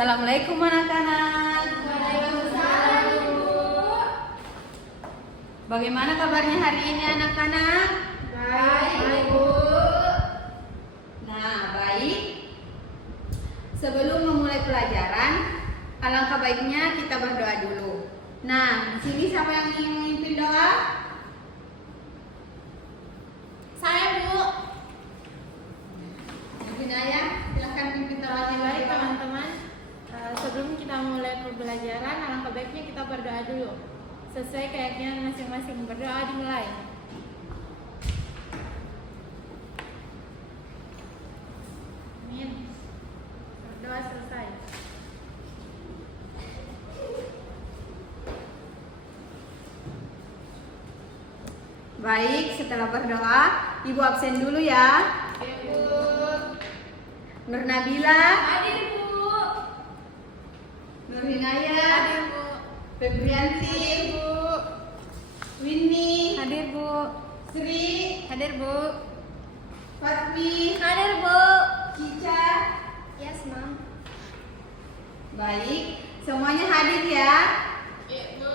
Assalamualaikum anak-anak. Waalaikumsalam, Ibu. Bagaimana kabarnya hari ini anak-anak? Baik, Ibu. Nah, baik. Sebelum memulai pelajaran, alangkah baiknya kita berdoa dulu. Nah, di sini siapa yang ingin memimpin doa? Saya, Bu. Mungkin ayah, silakan pimpin doanya. Baik, teman-teman. Sebelum kita mulai pembelajaran, alangkah baiknya kita berdoa dulu. Sesuai keyakinan masing-masing, berdoa dimulai. Amin. Berdoa selesai. Baik, setelah berdoa, Ibu absen dulu ya. Ibu. Nur Nabila, Hadir, Bu. Nur Hinaya, Hadir, Bu. Febrianti, Bu. Winnie, Hadir, Bu. Sri, Hadir, Bu. Fatmi, Hadir, Bu. Cica. Yes, Ma'am. Baik, semuanya hadir ya. Ibu.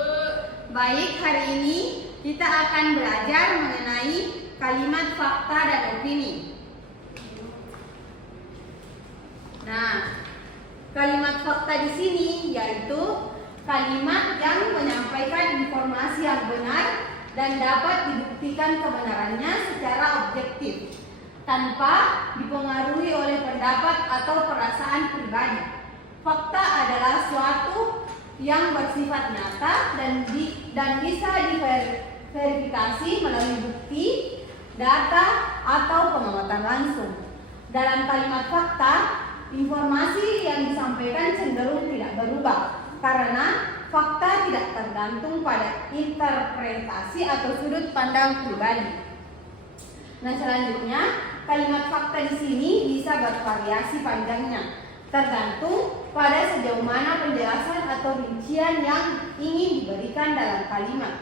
Baik, hari ini kita akan belajar mengenai kalimat fakta dan opini. Nah, kalimat fakta di sini yaitu kalimat yang menyampaikan informasi yang benar dan dapat dibuktikan kebenarannya secara objektif tanpa dipengaruhi oleh pendapat atau perasaan pribadi. Fakta adalah suatu yang bersifat nyata dan bisa diverifikasi melalui bukti, data, atau pengamatan langsung. Dalam kalimat fakta, informasi yang disampaikan cenderung tidak berubah karena fakta tidak tergantung pada interpretasi atau sudut pandang pribadi. Nah, selanjutnya kalimat fakta di sini bisa bervariasi panjangnya, tergantung pada sejauh mana penjelasan atau rincian yang ingin diberikan dalam kalimat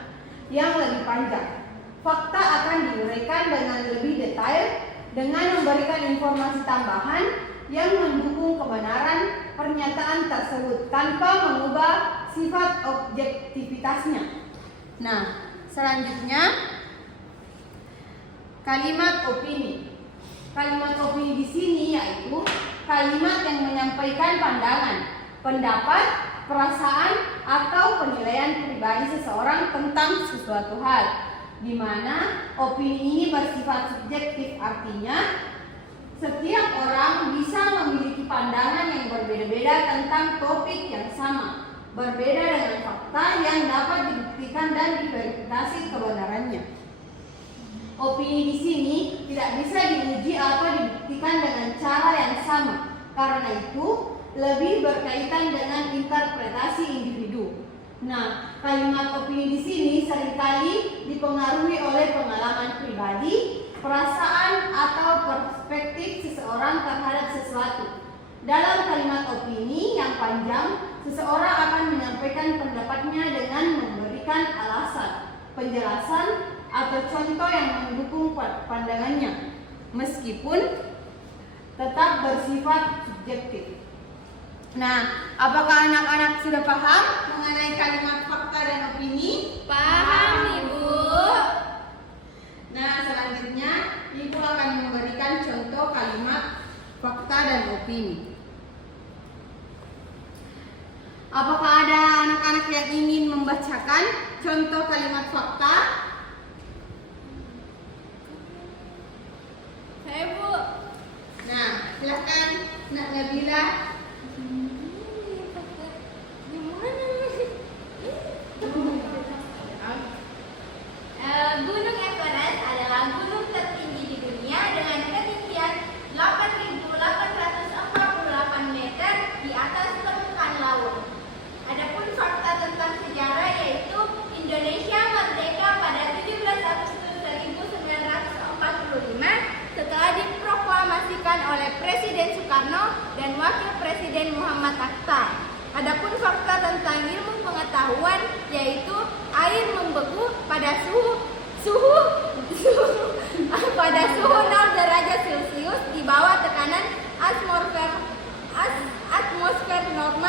yang lebih panjang. Fakta akan diuraikan dengan lebih detail dengan memberikan informasi tambahan yang mendukung kebenaran pernyataan tersebut tanpa mengubah sifat objektivitasnya. Nah, selanjutnya kalimat opini. Kalimat opini di sini yaitu kalimat yang menyampaikan pandangan, pendapat, perasaan, atau penilaian pribadi seseorang tentang sesuatu hal, di mana opini ini bersifat subjektif. Artinya, setiap orang bisa memiliki pandangan yang berbeda-beda tentang topik yang sama, berbeda dengan fakta yang dapat dibuktikan dan diverifikasi kebenarannya. Opini di sini tidak bisa diuji atau dibuktikan dengan cara yang sama. Karena itu, lebih berkaitan dengan interpretasi individu. Nah, kalimat opini di sini seringkali dipengaruhi oleh pengalaman pribadi, perasaan atau perspektif seseorang terhadap sesuatu. Dalam kalimat opini yang panjang, seseorang akan menyampaikan pendapatnya dengan memberikan alasan, penjelasan, atau contoh yang mendukung pandangannya, meskipun tetap bersifat subjektif. Nah, apakah anak-anak sudah paham mengenai kalimat fakta dan opini? Paham, Ibu. Nah, selanjutnya Ibu akan memberikan contoh kalimat fakta dan opini. Apakah ada anak-anak yang ingin membacakan contoh kalimat fakta? Saya, Bu. Nah, silakan Nak Nabila. Gunung Everest adalah gunung tertinggi di dunia dengan ketinggian 8.848 meter di atas permukaan laut. Adapun fakta tentang sejarah yaitu Indonesia merdeka pada 17 Agustus 1945 setelah diproklamasikan oleh Presiden Soekarno dan Wakil Presiden Muhammad Hatta. Adapun fakta tentang ilmu pengetahuan yaitu air membeku pada pada suhu 0 derajat Celcius di bawah tekanan atmosfer 0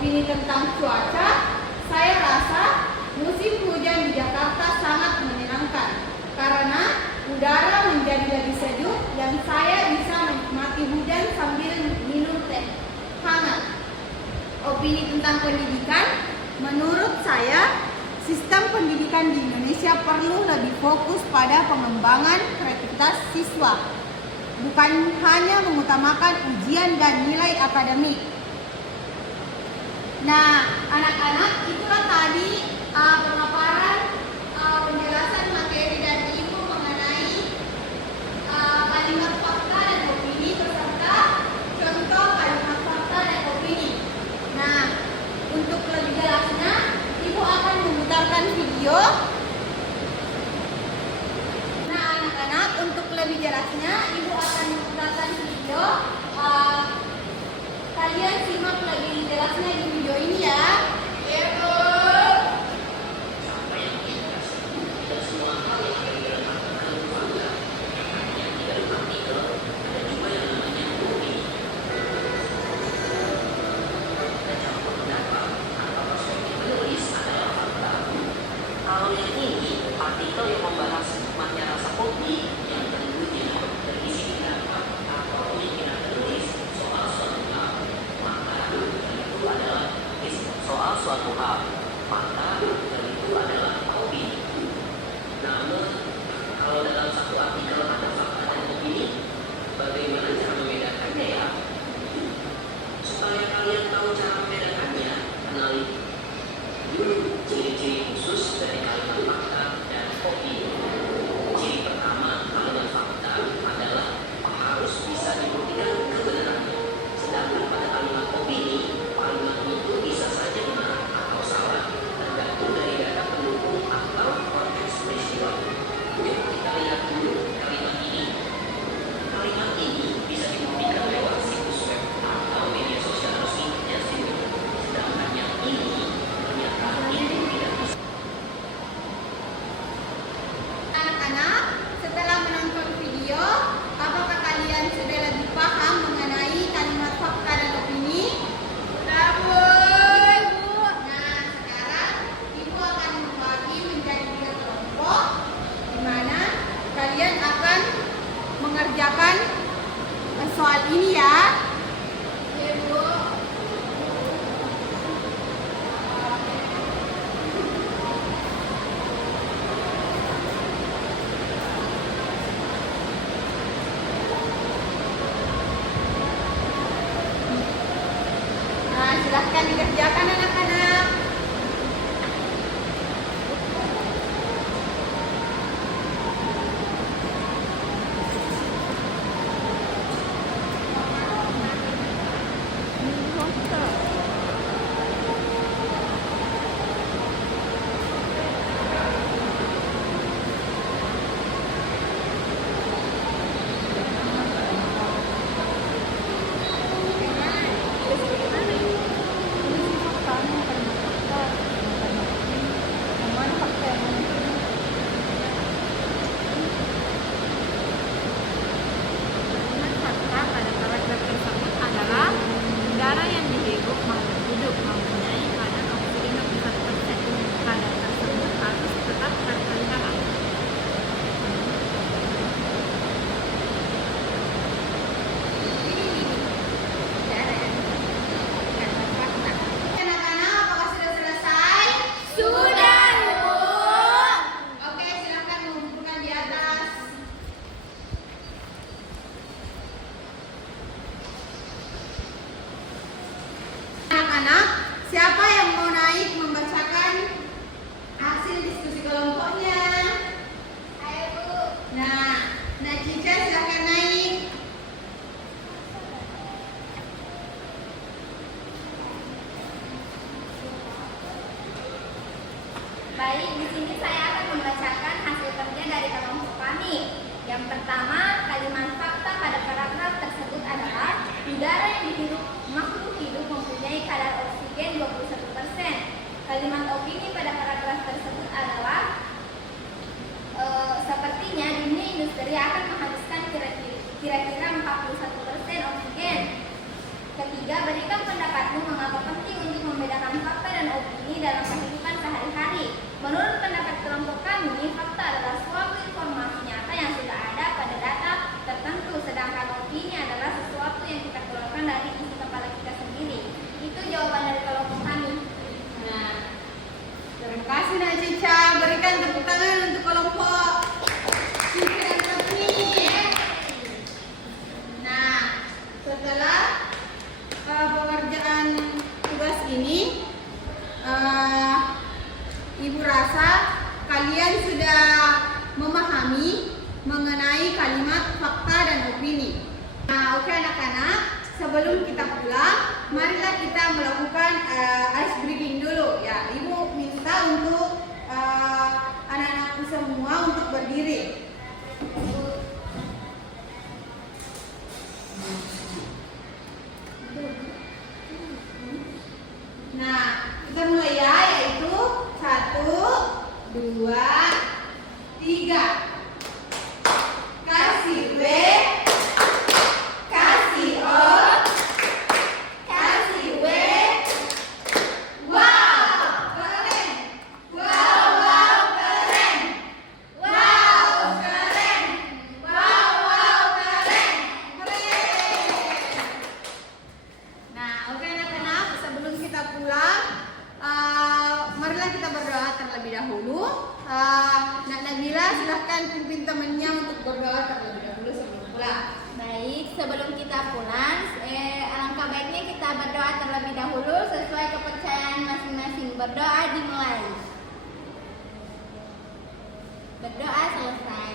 opini tentang cuaca, saya rasa musim hujan di Jakarta sangat menyenangkan karena udara menjadi lebih sejuk dan saya bisa menikmati hujan sambil minum teh hangat. Opini tentang pendidikan, menurut saya sistem pendidikan di Indonesia perlu lebih fokus pada pengembangan kreativitas siswa, bukan hanya mengutamakan ujian dan nilai akademik. Nah, anak-anak, itulah tadi pemaparan penjelasan materi dan ilmu mengenai kalimat fakta dan opini beserta contoh kalimat fakta dan opini. Nah, untuk lebih jelasnya, Ibu akan memutarkan video. Nah, anak-anak, untuk lebih jelasnya, Ibu akan memutarkan video. Kalian simak lebih jelasnya di video ini ya. Iya, Bu. Kalau yang ini, partikel yang membahas nikmatnya rasa kopi yang terwujud terisi di dalam atau yang kita tulis soal suatu hal, maka itu adalah soal suatu hal, maka itu adalah opini. Namun, kalau dalam satu artikel ada fakta dan opini, bagaimana cara membedakannya ya? Supaya kalian tahu cara membedakannya, kenali dulu ciri-ciri khusus dari kalimat fakta dan opini. Ciri pertama, kalimat fakta adalah harus bisa dibuktikan kebenarannya. Sedangkan pada kalimat opini, kalimat itu bisa saja benar atau salah, tergantung dari data pendukung atau konteks peristiwa. Yuk kita lihat dulu kalimat ini. Kalimat ini bisa dibuktikan lewat situs web atau media sosial resminya sendiri. Sedangkan yang ini pernyataan ini tidak bisa. Anak-anak, setelah menonton video, apakah kalian sudah lebih paham mengenai kalimat fakta dan opini? Sudah, Bu. Nah, sekarang Ibu akan membagi menjadi 3 kelompok, di mana kalian akan mengerjakan soal ini ya. Iya, Bu. Nah, silahkan dikerjakan anak-anak. Kalimat fakta pada paragraf tersebut adalah udara yang dihirup makhluk hidup mempunyai kadar oksigen 21%. Kadar tersebut harus tetap terpelihara. Anak-anak, apakah sudah selesai? Sudah, Bu. Oke, silahkan mengumpulkan di atas. Anak-anak, siapa yang mau naik membacakan hasil diskusi kelompoknya? Ayo, Bu. Nah Cica silahkan naik. Baik, di sini saya akan membacakan hasil kerja dari kelompok kami. Yang pertama, kalimat fakta pada paragraf tersebut adalah udara yang dihirup makhluk hidup mempunyai kadar oksigen 21%. Kalimat opini pada paragraf tersebut adalah sepertinya dunia industri akan menghabiskan kira-kira 41% oksigen. Ketiga, berikan pendapatmu mengapa penting untuk mengenai kalimat fakta dan opini. Nah, oke anak-anak, sebelum kita pulang, marilah kita melakukan ice breathing dulu ya. Ibu minta untuk anak-anakku semua untuk berdiri. Nah, kita mulai ya, yaitu 1, 2, 3. Kasih B, kasih O, kasih W. Wow, keren. Wow, keren. Wow, keren. Wow, keren. Keren. Nah, oke anak-anak, sebelum kita pulang, marilah kita berdoa terlebih dahulu. Nak Nabila, silahkan pimpin temannya untuk berdoa terlebih dahulu sebelum pulang. Baik, sebelum kita pulang, alangkah baiknya kita berdoa terlebih dahulu sesuai kepercayaan masing-masing. Berdoa dimulai. Berdoa selesai.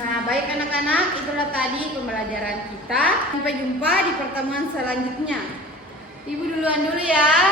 Nah, baik anak-anak, itulah tadi pembelajaran kita. Sampai jumpa di pertemuan selanjutnya. Ibu duluan dulu ya.